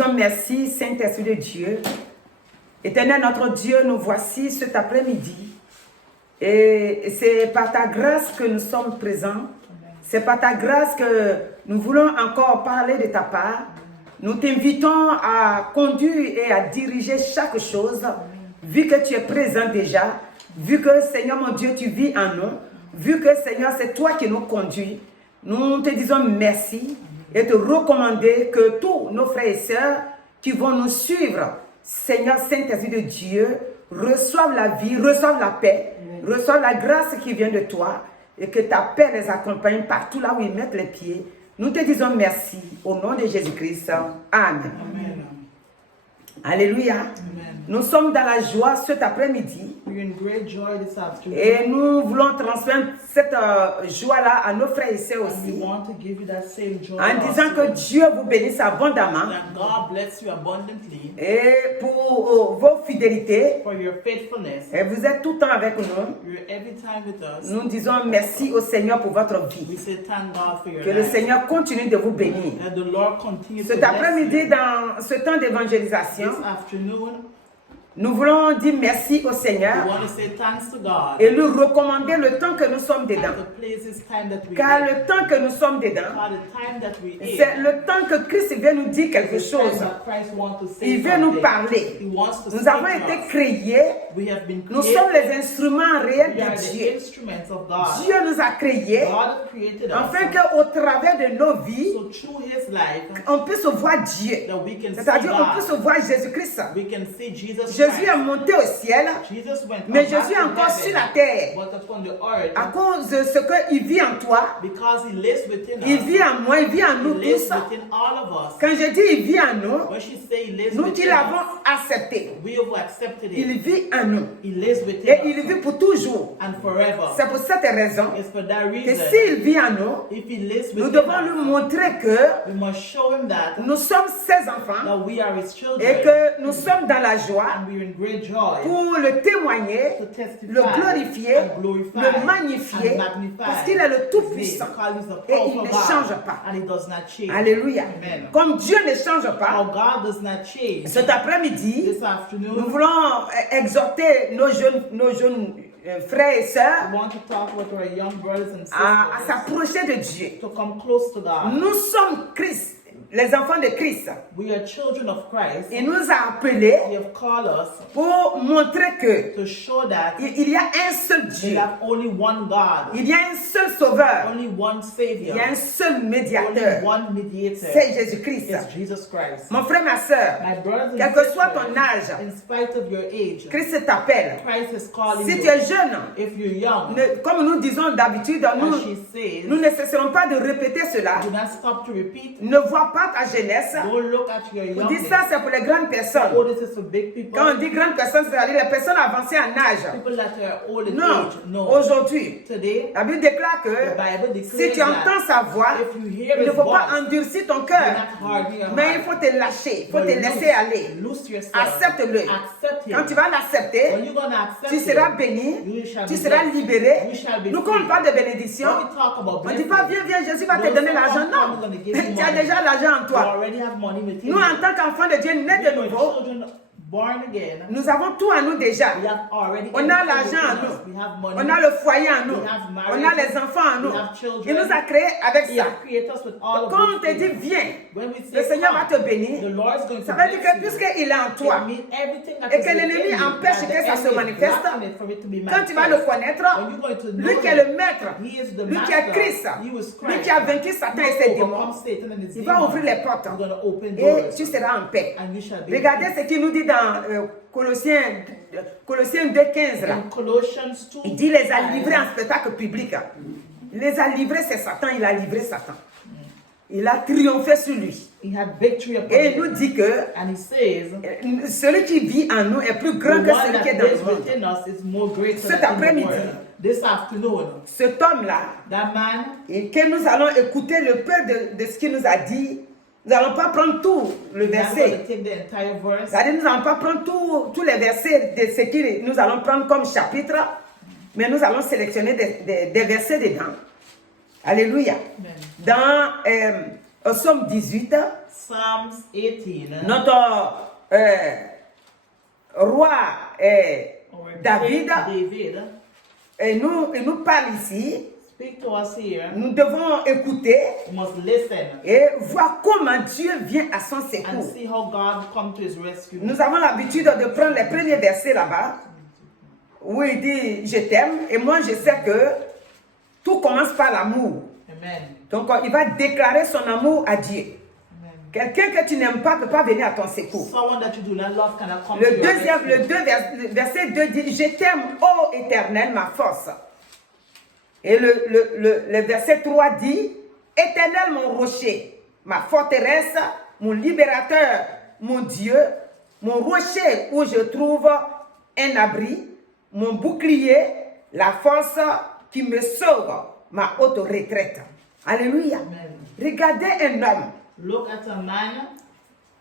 disons merci, Saint-Esprit de Dieu. Éternel notre Dieu, nous voici cet après-midi. Et c'est par ta grâce que nous sommes présents. C'est par ta grâce que nous voulons encore parler de ta part. Nous t'invitons à conduire et à diriger chaque chose, vu que tu es présent déjà, vu que, Seigneur mon Dieu, tu vis en nous, vu que, Seigneur, c'est toi qui nous conduis. Nous te disons merci et te recommander que tous nos frères et sœurs qui vont nous suivre, Seigneur Saint-Esprit de Dieu, reçoivent la vie, reçoivent la paix, reçoivent la grâce qui vient de toi et que ta paix les accompagne partout là où ils mettent les pieds. Nous te disons merci au nom de Jésus-Christ. Amen. Amen. Alléluia. Amen. Nous sommes dans la joie cet après-midi. We're in great joy this afternoon. Et nous voulons transmettre cette joie-là à nos frères et sœurs We aussi. want to give you that same joy. En disant que Dieu vous bénisse abondamment. That God bless you abundantly Et pour vos fidélités. for your faithfulness. Et vous êtes tout le temps avec nous. You're every time with us. Nous disons merci au Seigneur pour votre vie. We say thank God for your Que le life. Seigneur continue de vous bénir. That the Lord continue to Cet bless après-midi, you. dans ce temps d'évangélisation, This afternoon, nous voulons dire merci au we Seigneur want to say thanks to God et lui recommander le temps que nous sommes and dedans. the places, time that we Car in. le temps que nous sommes dedans, God, the time that we c'est in. le temps que Christ vient nous dire quelque The time chose. that Christ wants to say Il vient nous something. parler. He wants to Nous speak avons to été us. créés. We have been Nous created. sommes les instruments réels We are de the Dieu. instruments of God. Dieu nous a créés God created us afin qu'au travers de nos vies, so through His life on puisse voir Dieu. that we can see C'est-à-dire on puisse God. voir Jésus-Christ. We can see Jesus Jésus est Christ. monté au ciel, Jesus went mais up back Jésus est to encore heaven, sur la terre. but upon the earth, À cause de ce qu'il vit en toi, because He lives within il us. vit en moi, il vit en He nous lives tous. within all of us. Quand je dis il vit en nous, When she say He lives nous qui within l'avons us, accepté. we have accepted Il it. vit en nous. He lives Et within il us vit pour toujours. and forever. C'est pour cette raison It's for that que reason. s'il vit en nous, If He lives nous within devons lui us, montrer que we must show Him that nous sommes ses enfants that we are His children et que nous sommes dans la joie and we're in great joy pour le témoigner, to testify le glorifier, and glorify le magnifier, and magnify parce qu'il est le His name, Tout-Puissant because He's a et il powerful ne God, change pas. and He does not change. Alléluia. Amen. Comme Dieu ne change Our pas, God does not change. cet après-midi, This nous afternoon, voulons exhorter nos jeunes frères et we sœurs want to talk with our young brothers and à sisters s'approcher de Dieu. to come close to God. Nous sommes Christ, les enfants de Christ. We are children of Christ. Il nous a appelés He have called us pour montrer que to show that il y a un seul we Dieu, have only one God, il y a un seul Sauveur, only one il Savior, y a un seul only médiateur, one mediator. c'est Jésus-Christ. It's Jesus Christ. Mon frère, ma soeur, My brothers quel and que soit sisters, ton âge, in spite of your age, Christ t'appelle. Christ is calling Si you. tu es jeune, If you're young, comme nous disons d'habitude, as nous she says, ne cesserons pas de répéter cela. do not stop to repeat. Ne vois pas ta jeunesse. Don't look at your On dit youngness. ça, c'est pour les grandes personnes. Oh, this is for big people. Quand on dit grandes personnes, c'est-à-dire les personnes avancées en âge. People that are old in Non, age. No. aujourd'hui, Today, la Bible déclare que the Bible si declares tu entends sa voix, that if you hear il ne His faut pas voice, endurcir ton do cœur, not harden your mais il heart. faut te lâcher, il faut But te laisser aller. loose yourself. Accepte-le. Accept Him. Quand tu vas l'accepter, When you're gonna accept tu seras Him, béni, you shall tu be seras blessed. libéré. You shall be Nous, quand on free. parle de bénédiction, When we talk about on ne dit pas blessing, viens, Jésus va te no, donner someone l'argent. comes Non, gonna give you tu as money. déjà l'argent en You toi. already have money within Nous, you. en tant qu'enfants de Dieu, nés de We are nouveau, children born again. nous avons tout à nous déjà. We have already On a everything l'argent en within us. nous. We have money. On a le foyer en nous. We have On marriage. a les enfants en nous. We have children. Il nous a créés avec He ça. has created us with all of Quand on those te dit things. viens, When we le say Seigneur va come, te bénir. the Lord is going Ça to veut dire bless que you. puisqu'il est en It toi means everything that et is que l'ennemi within you, empêche that que the ça se enemy is manifeste, blocking it for it to be quand tu vas le manifest. connaître, When you're going to lui know qui est him, le maître, he is the lui qui est master, Christ, he was lui Christ, qui a vaincu Satan et ses he démons, overcome Satan and his il va demons. ouvrir les portes He's going to open et doors, tu seras en paix. and you shall be Regardez free. ce qu'il nous dit dans Colossiens 2,15 là. In Colossians 2, Il dit il les a livrés en spectacle public. Il les a livrés, c'est Satan, il a livré Satan. Il a triomphé sur lui. he had victory upon Et il him. nous dit que And he says, celui qui vit en nous est plus the grand que one celui that qui est dans le lives monde. within us is more greater Cet than in the après-midi, world. This afternoon, cet homme-là, that man, et que nous allons écouter le peu de ce qu'il nous a dit, nous n'allons pas prendre tout le we're not going verset. to take the entire verse. C'est-à-dire, nous n'allons pas prendre tous les versets de ce que nous allons prendre comme chapitre, mais nous allons sélectionner des versets dedans. Alléluia. Amen. Dans Psaume 18, Psalms 18. notre roi Our David, David il nous parle ici. speak to us here. Nous devons écouter We must listen et voir comment Dieu vient à son and secours. see how God come to his rescue. Nous avons l'habitude de prendre les premiers versets là-bas, où il dit « Je t'aime » et moi je sais que tout commence par l'amour. Amen. Donc il va déclarer son amour à Dieu. Amen. Quelqu'un que tu n'aimes pas ne peut pas venir à ton secours. Someone that you do not love cannot come Le to your deuxième, rescue. le verset 2 dit « Je t'aime, ô Éternel, ma force ». Et le verset 3 dit « Éternel, mon rocher, ma forteresse, mon libérateur, mon Dieu, mon rocher où je trouve un abri, mon bouclier, la force qui me sauve, ma haute retraite. » Alléluia. Amen. Regardez un homme. Look at a man.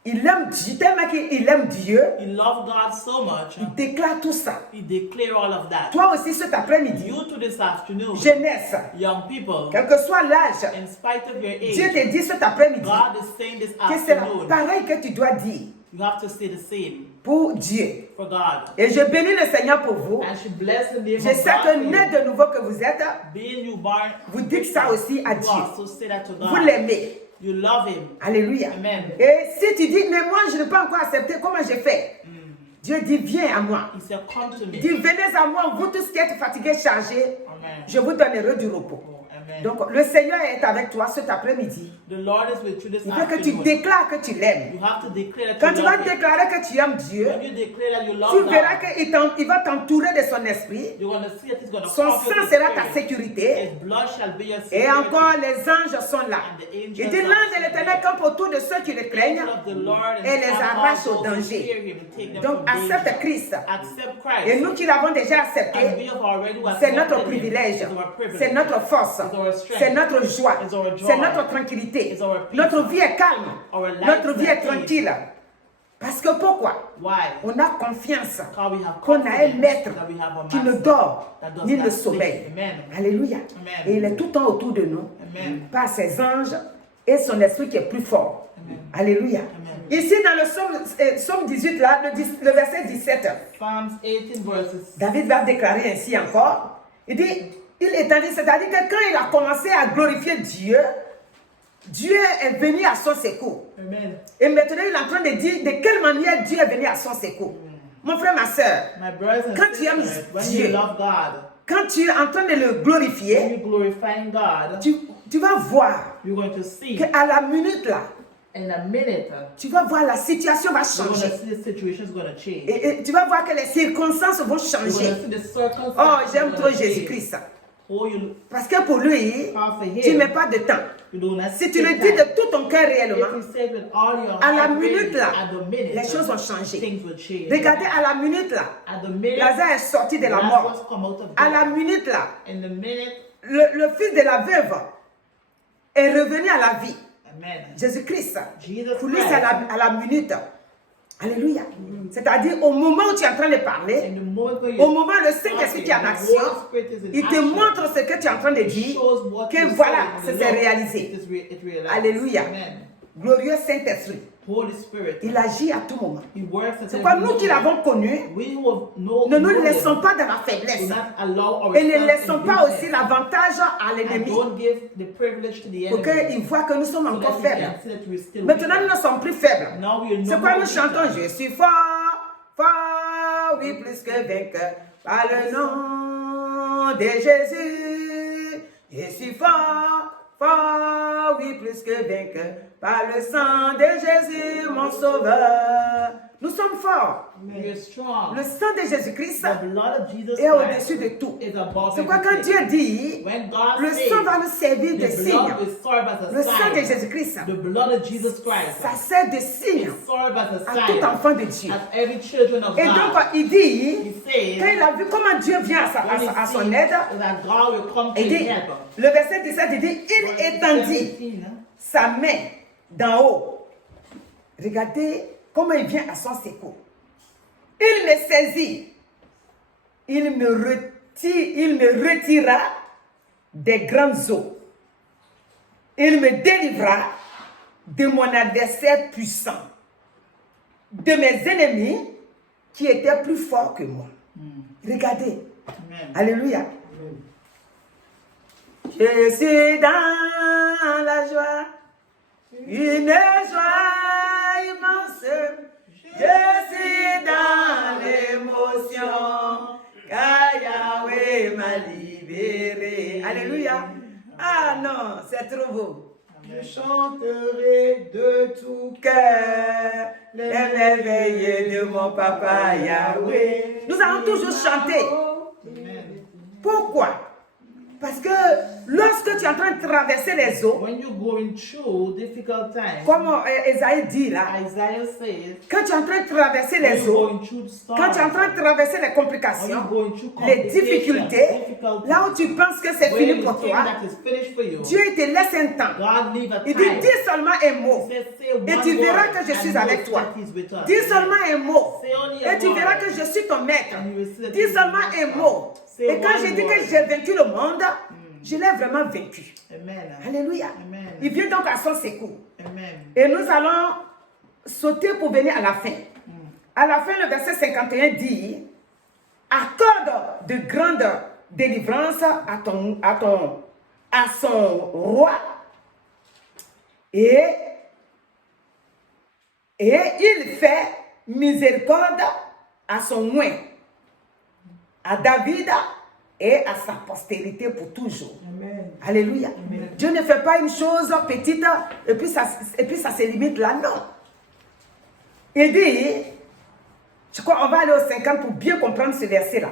Il aime Dieu, tellement qu'il aime Dieu, He loved God so much. il déclare tout ça. He declared all of that. Toi aussi cet après-midi, You to this afternoon, jeunesse, young people, quel que soit l'âge, in spite of your Dieu age, te dit cet après-midi God is saying this que c'est la afternoon, pareille que tu dois dire you have to say the same pour Dieu. for God. Et je bénis le Seigneur pour vous. And she bless the name Je of sais God que for né you. de nouveau que vous êtes, Being newborn, vous dites ça aussi à you Dieu. also say that to Vous God. l'aimez. You love Him. Alléluia. Amen. Et si tu dis, mais moi je n'ai pas encore accepté, comment j'ai fait? Dieu dit, viens à moi. He said, come to Il me. dit, venez à moi, vous tous qui êtes fatigués, chargés, Amen. je vous donnerai du repos. Oh, amen. Donc le Seigneur est avec toi cet après-midi. The Lord is with you this Il faut que tu afternoon. déclares que tu l'aimes. You have to declare that Quand you tu vas love Him. déclarer que tu aimes Dieu, When you declare that you love tu verras God, qu'il va t'entourer de son esprit. you're going to see that He's going to Son cover sang you sera with ta His sécurité. His blood shall be your Et security. encore, les anges sont là. And the angels Il dit, are l'ange de l'Éternel campe autour de ceux qui le craignent Angel of the Lord and et les all arrache au those who danger. fear Him and take them Donc, from accepte danger. Christ. Accept Christ. Et nous qui l'avons déjà And accepté, we have already c'est accepted notre Him. privilège, It's our privilege. c'est notre force, It's our strength. c'est notre joie, It's our joy. c'est notre tranquillité. It's our peace. Notre vie est calme, Our life notre is vie est at peace. tranquille. Parce que pourquoi? Why? On a confiance Because we have qu'on a un confidence maître that we have a qui ne master dort that does ni not ne sleep. sommeille. Amen. Alléluia. Amen. Et il est tout le temps autour de nous, Amen. par ses anges et son esprit qui est plus fort. Amen. Alléluia. Amen. Ici dans le psaume 18, là, le verset 17, Psalms 18 verses. David va déclarer ainsi encore. Il dit, il étendit, c'est-à-dire que quand il a commencé à glorifier Dieu, Dieu est venu à son secours. Amen. Et maintenant, il est en train de dire de quelle manière Dieu est venu à son secours. Mon frère, ma soeur, My brothers and Quand tu aimes sisters, when Dieu, you love God, quand tu es en train de le when glorifier, you glorifying God, tu vas voir you're going to see qu'à la minute là, in a minute, tu vas voir la situation va you're going to changer. see the situation is going to change. Et tu vas voir que les circonstances vont You're going changer. to see the circumstances. Oh, j'aime are trop gonna change. Jésus-Christ. Oh, you Parce que pour lui, half a tu ne mets him. pas de temps. You do not Si tu le take dis time. de tout ton cœur If réellement, you say with all your à la heart minute really, là, at the minute, les choses vont changer. things will change. Regardez, à la minute là, At the minute, Lazare est sorti de la Lazarus mort. come out of À la death. minute là, In the minute, le fils de la veuve est revenu à la vie. amen. Jésus-Christ. Jesus Pour lui, Christ. c'est à la minute. Alléluia. C'est-à-dire, au moment où tu es en train de parler, In the moment when au you moment où le Saint-Esprit qui est en the action, Holy Spirit is in il te action. montre ce que tu es en train de It dire, shows what que you voilà, say in ça the s'est Lord. réalisé. It realized. Alléluia. Amen. Glorieux Saint-Esprit. Holy Spirit. Il agit à tout moment. He works at C'est every pourquoi nous qui moment. l'avons connu, We will know ne nous him. laissons pas dans la Do faiblesse. not allow Et ne ourselves laissons in pas weakness. aussi l'avantage à And l'ennemi don't give the privilege to the pour enemy. qu'il voit que nous sommes So encore that he faibles. can see that we're still Maintenant, weak. nous ne sommes plus faibles. Now we are no C'est pourquoi more nous chantons weak. Je suis fort, fort, oui, plus que vainqueur, par le nom de Jésus. Je suis fort, fort, oui, plus que vainqueur, par le sang de Jésus, mon sauveur. Nous sommes forts. We are strong. Le sang de Jésus-Christ The blood of Jesus est Christ au-dessus de tout. is above C'est pourquoi quand everything. Dieu dit, When God le says, sang va nous servir de the signe. blood will serve as a Le sang de sign. Jésus-Christ, The blood of Jesus Christ ça sert de signe will serve as a à tout sign enfant de Dieu. as every children of Et donc, God. il dit, He says, quand il a vu comment Dieu vient à son aide, that God will come to il his dit, help. le verset 17, il dit, il étendit 17, sa main d'en haut. Regardez comment il vient à son secours. Il me saisit, il me retira des grandes eaux. Il me délivra de mon adversaire puissant, de mes ennemis qui étaient plus forts que moi. Regardez. Amen. Alléluia. Je suis dans la joie, une joie immense. Je suis dans l'émotion, car Yahweh m'a libéré. Alléluia. Ah non, c'est trop beau. Je chanterai de tout cœur les merveilles de mon papa Yahweh. Nous allons toujours chanter. Amen. Pourquoi? Parce que lorsque tu es en train de traverser les eaux, When you're going through difficult times, comme Esaïe dit là, Isaiah says, quand tu es en train de traverser when les you're eaux, going through the storm, quand tu es en train de traverser les when complications, you're going through les complications, difficultés, difficulties, là où tu penses que c'est where fini you pour think toi, that is finished for you, Dieu il te laisse un temps. God leave a Il time. dit, dis seulement un mot. He says, say Et one tu verras word que je and suis know avec toi. that he's with us. Dis seulement un mot. Say only a Et tu word. verras que je suis ton maître. And you will see that Dis he's seulement your un master. mot. Say Et quand one j'ai dit word. que j'ai vaincu le monde, je l'ai vraiment vaincu. Amen. Alléluia. Amen. Il vient donc à son secours. Amen. Et nous allons sauter pour venir à la fin. À la fin, le verset 51 dit, accorde de grandes délivrances à son roi et il fait miséricorde à son oint, à David et à sa postérité pour toujours. Amen. Alléluia. Dieu ne fait pas une chose petite et puis ça se limite là, non. Il dit, je crois on va aller au 50 pour bien comprendre ce verset-là.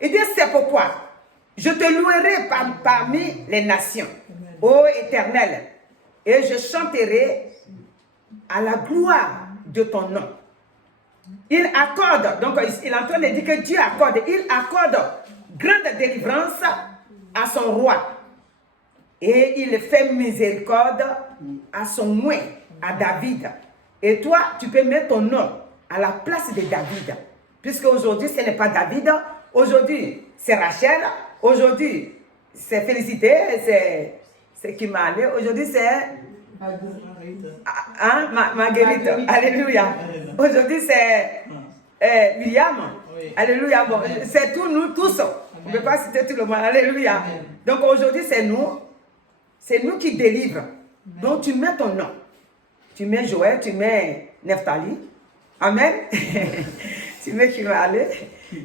Il dit, c'est pourquoi je te louerai parmi les nations, ô Éternel, et je chanterai à la gloire de ton nom. Il accorde, donc il est en train de dire que Dieu accorde, il accorde grande délivrance à son roi. Et il fait miséricorde à son oint, à David. Et toi, tu peux mettre ton nom à la place de David. Puisque aujourd'hui, ce n'est pas David. Aujourd'hui, c'est Rachel. Aujourd'hui, c'est Félicité. C'est qui m'a allé. Aujourd'hui, c'est Marguerite. Alléluia. Aujourd'hui, c'est William. Oui. Alléluia. Bon, c'est tous nous tous. On ne peut pas citer tout le monde. Alléluia. Donc aujourd'hui, c'est nous. C'est nous qui délivrons. Donc tu mets ton nom. Tu mets Joël, tu mets Nephtali. Amen. Tu mets qui va aller.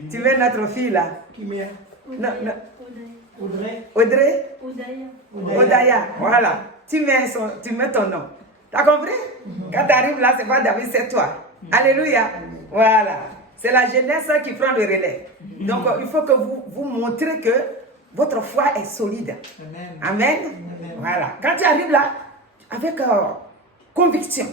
Tu mets notre fille là. Qui met? Non, non. Audrey? Audrey. Odaya. Voilà. Tu mets ton nom. T'as compris? Quand tu arrives là, c'est pas David, c'est toi. Alléluia. Voilà. C'est la jeunesse qui prend le relais. Donc, il faut que vous montrez que votre foi est solide. Amen. Amen. Voilà. Quand tu arrives là, avec conviction,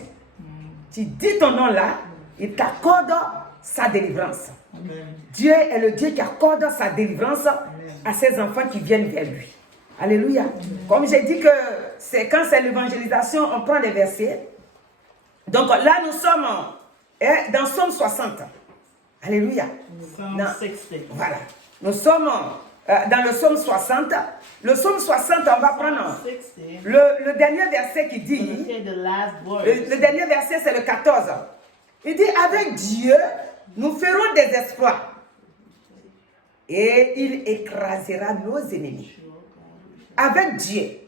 tu dis ton nom là, il t'accorde sa délivrance. Amen. Dieu est le Dieu qui accorde sa délivrance à ses enfants qui viennent vers lui. Alléluia. Comme j'ai dit que c'est quand c'est l'évangélisation, on prend les versets. Donc là, nous sommes dans Somme 60. Alléluia. Psalm Dans- 60. Voilà. Nous sommes dans le Somme 60. Le Somme 60, on va prendre 60. le dernier verset qui Let's dit, say the last word. le dernier verset c'est le 14. Il dit, avec Dieu, nous ferons des exploits. Et il écrasera nos ennemis. Avec Dieu.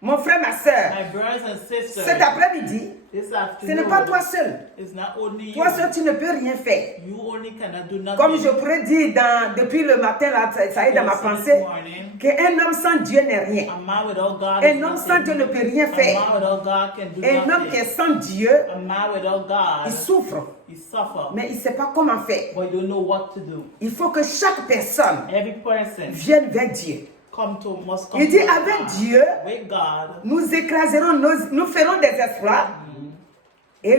Mon frère, ma soeur, My brothers and sisters, cet après-midi, this ce afternoon, n'est pas toi seul. it's not only you. Toi seul, tu ne peux rien faire. You only cannot do nothing. Comme je pourrais dire depuis le matin, là, ça est dans ma pensée, qu'un homme sans Dieu n'est rien. A man without God is Un homme sans Dieu nothing. ne peut rien A faire. man without God can do Un homme qui nothing. est sans Dieu, A man without God, il souffre, he suffer, mais il ne sait pas comment faire. but you don't know what to do. Il faut que chaque personne Every person vienne vers Dieu. must come Il dit, to avec God. Dieu, With God, nous écraserons, nous ferons des exploits. Et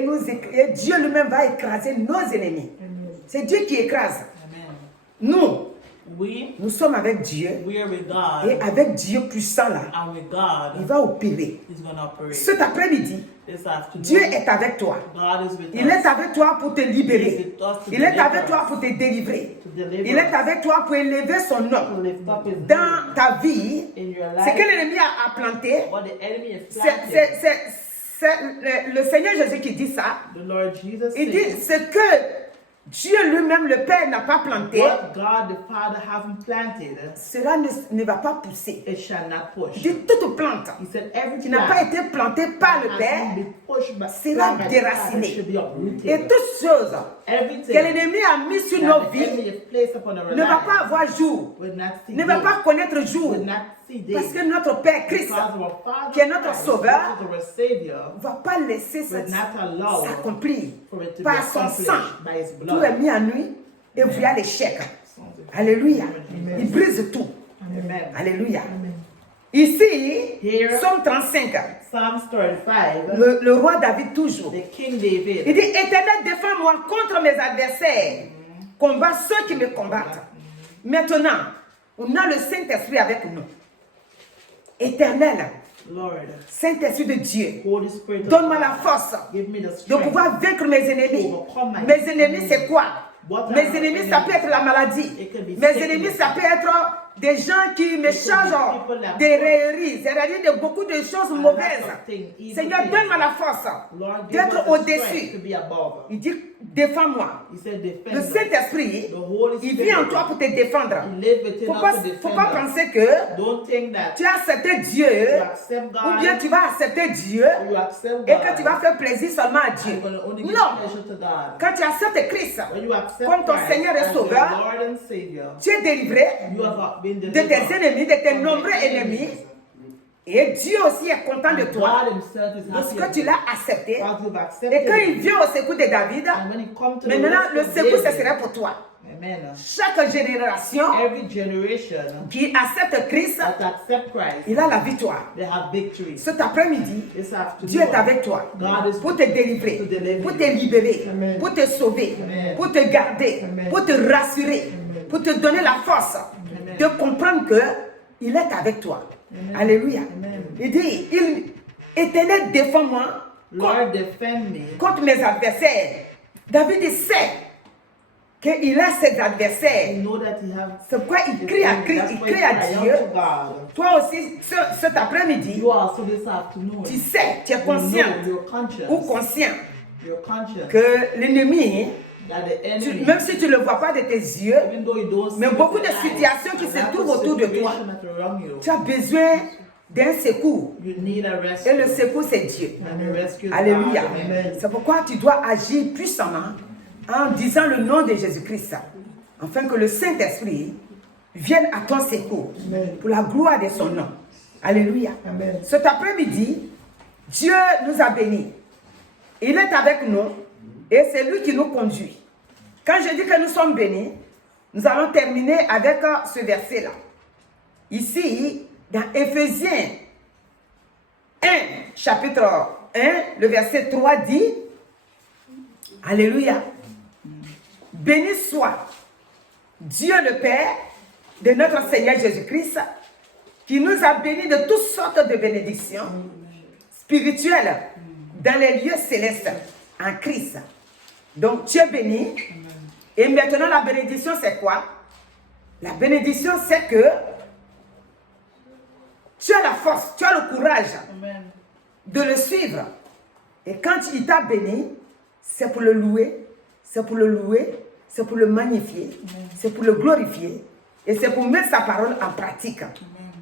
Dieu lui-même va écraser nos ennemis. C'est Dieu qui écrase. Amen. Nous We sommes avec Dieu. are with God, Et avec Dieu puissant là, and with il God, va opérer. He's going to operate. Cet après-midi, This afternoon, Dieu est avec toi. God is with Il us. est avec toi pour te libérer. He is with us to Il est deliver avec toi us, pour te délivrer. to deliver Il est us, avec toi pour élever son to nom. lift up His name Dans ta vie, in your ce que life. l'ennemi a planté, What the enemy is planting, c'est le Seigneur Jésus qui dit ça. The Lord Jesus Il dit, said, ce que Dieu lui-même, le Père, n'a pas planté, what God the Father haven't planted, cela ne va pas pousser. it shall not push. Il dit, toute plante He said, every qui n'a pas été plantée par le Père sera déracinée. Et toute chose que l'ennemi a mis sur nos vies ne va pas avoir jour, ne va pas connaître jour. Parce que notre Père Christ, qui est notre Sauveur, ne va pas laisser ça s'accomplir par son sang. Tout est mis en nuit et via l'échec. Alléluia. Il brise tout. Alléluia. Ici, Psaume 35, Psalms 35, le roi David toujours. the King David. Il dit, Éternel, défends-moi contre mes adversaires. Combat ceux qui me combattent. Maintenant, on a le Saint-Esprit avec nous. Éternel, Lord, Saint-Esprit de Dieu, Holy Spirit of donne-moi la God, force give me the de strength pouvoir vaincre mes ennemis. Mes ennemis, c'est quoi? Mes ennemis, ça peut être la maladie. Mes ennemis, ça peut être des gens qui me chargent des railleries, c'est-à-dire de beaucoup de choses mauvaises. Seigneur, donne-moi la force Lord, give us d'être the strength to au-dessus. be above. Il dit, défends-moi. He said, defend Le us. Saint-Esprit, The Holy il Spirit, vit en toi pour te défendre. He live within Il ne us to faut pas defend us. penser que Don't think that tu as accepté Dieu you accept God, ou bien tu vas accepter Dieu you accept et God, que tu vas faire plaisir seulement à Dieu. and you're going to only give Non. pleasure to God. Quand tu acceptes Christ When you accept comme ton Christ Seigneur et as your Sauveur, Lord and Savior, tu es délivré you have been de delivered tes ennemis, de tes from nombreux your ennemis. Et Dieu aussi est content de And toi God himself is parce happy que tu with l'as you. accepté. Because you've Et accepted quand il him. vient au secours de David, And when it comes to the maintenant le rest of secours, ce David, serait pour toi. amen. Chaque génération Every generation qui accepte Christ, that accept Christ, il a la victoire. they have victory. Cet après-midi, This afternoon, Dieu est avec toi God is pour te délivrer, to deliver pour you. te libérer, Amen. pour te sauver, Amen. pour te garder, Amen. pour te rassurer, pour te donner la force Amen. de comprendre que il est avec toi. Amen. Alléluia. Amen. Il dit, Éternel, défends-moi Lord, defend me. contre mes adversaires. David il sait qu'il a ses adversaires. You know that you have. C'est pourquoi il crie à, That's why you crie à cry Dieu. out to God. Toi aussi, cet après-midi, You also this afternoon. tu sais, tu es You conscient know, you're conscious. ou conscient You're conscious que l'ennemi, that the enemy, même si tu ne le vois pas de tes yeux, even though you don't see mais with beaucoup your de eyes, situations qui and se that's trouvent the autour de toi, situation that around you, tu as besoin d'un secours. you need a rescue. Et le secours, c'est Dieu. And the rescue is Alléluia. God. Amen. C'est pourquoi tu dois agir puissamment en disant le nom de Jésus-Christ, afin que le Saint-Esprit vienne à ton secours pour la gloire de son nom. Alléluia. Amen. Cet après-midi, Dieu nous a bénis. Il est avec nous et c'est lui qui nous conduit. Quand je dis que nous sommes bénis, nous allons terminer avec ce verset-là. Ici, dans Éphésiens 1, chapitre 1, le verset 3 dit, Alléluia, béni soit Dieu le Père de notre Seigneur Jésus-Christ, qui nous a bénis de toutes sortes de bénédictions spirituelles dans les lieux célestes en Christ. Donc tu es béni. Et maintenant la bénédiction c'est quoi? La bénédiction c'est que tu as la force, tu as le courage Amen. de le suivre. Et quand il t'a béni, c'est pour le louer, c'est pour le louer, c'est pour le magnifier, c'est pour le glorifier et c'est pour mettre sa parole en pratique.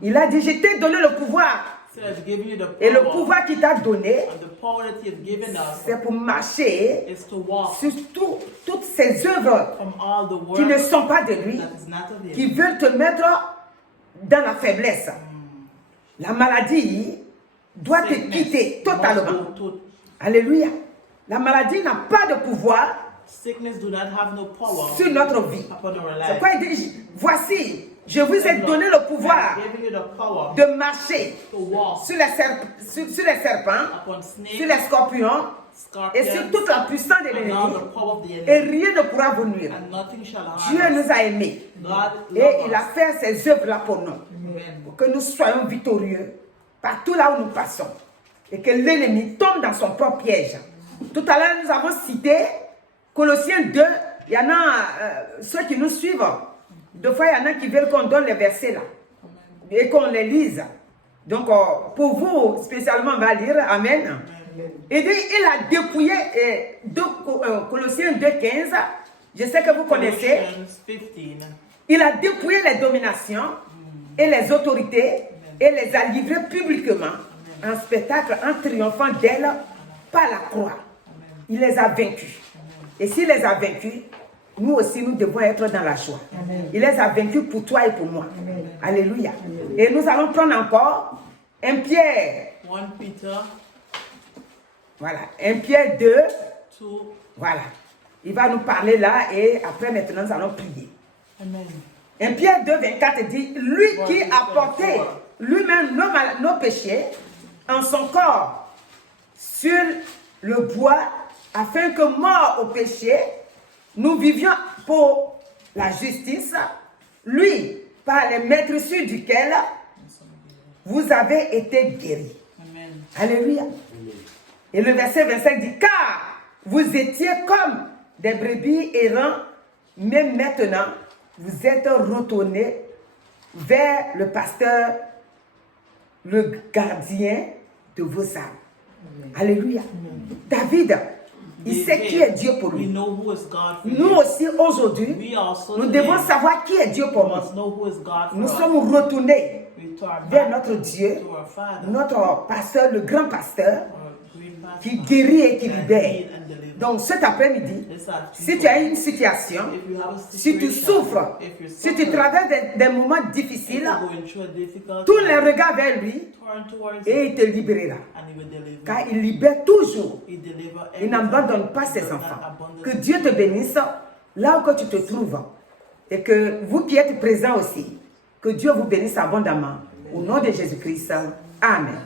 Il a dit, je t'ai donné le pouvoir. So I've given you the Et le power, pouvoir qu'il t'a donné, and the power that He has given us c'est pour marcher is to walk sur toutes ces œuvres from all the qui ne work sont pas de lui, that is not of qui Him. veulent te mettre dans la faiblesse. La maladie doit te quitter totalement. Must go to- Alléluia. La maladie n'a pas de pouvoir Sickness do not have no power sur notre vie. upon our C'est life. pourquoi il dit, voici, je vous ai donné le pouvoir I've given you the power de marcher to walk sur les serpents, upon sur snakes, les scorpions et sur scorpions, toute la puissance de and all l'ennemi. the power of the Et enemy, rien ne pourra vous nuire. and nothing shall Dieu harm us. nous a aimés. God Et loves il a us. fait ces œuvres-là pour nous. Amen. Pour que nous soyons victorieux partout là où nous passons. Et que l'ennemi tombe dans son propre piège. Tout à l'heure, nous avons cité Colossiens 2. Il y en a ceux qui nous suivent. Deux fois, il y en a qui veulent qu'on donne les versets là. Et qu'on les lise. Donc, pour vous, spécialement, on va lire. Amen. Il dit, il a dépouillé Colossiens 2,15. Je sais que vous connaissez. Colossians 15. Il a dépouillé les dominations et les autorités et les a livrées publiquement en spectacle, en triomphant d'elles par la croix. Il les a vaincus. Et s'il les a vaincus, nous aussi, nous devons être dans la joie. Il les a vaincus pour toi et pour moi. Alléluia. Et nous allons prendre encore 1 Pierre. 1 Peter. Voilà. 1 Pierre 2. 2. Voilà. Il va nous parler là et après maintenant nous allons prier. Amen. 1 Pierre 2, 24 dit, lui qui a porté lui-même nos péchés en son corps sur le bois, afin que mort au péché, nous vivions pour la justice, lui, par les maîtresses duquel vous avez été guéris. Amen. Alléluia. Et le verset 25 dit, car vous étiez comme des brebis errants, mais maintenant, vous êtes retournés vers le pasteur, le gardien de vos âmes. Alléluia. David, il sait qui est Dieu pour lui. Nous aussi, aujourd'hui, nous devons savoir qui est Dieu pour nous. Nous sommes retournés vers notre Dieu, notre pasteur, le grand pasteur, qui guérit et qui libère. Donc cet après-midi, si tu as une situation, si tu souffres, si tu traverses des moments difficiles, tourne les regards vers lui et il te libérera. Car il libère toujours. Il n'abandonne pas ses enfants. Que Dieu te bénisse là où tu te trouves. Et que vous qui êtes présents aussi, que Dieu vous bénisse abondamment. Au nom de Jésus-Christ. Amen.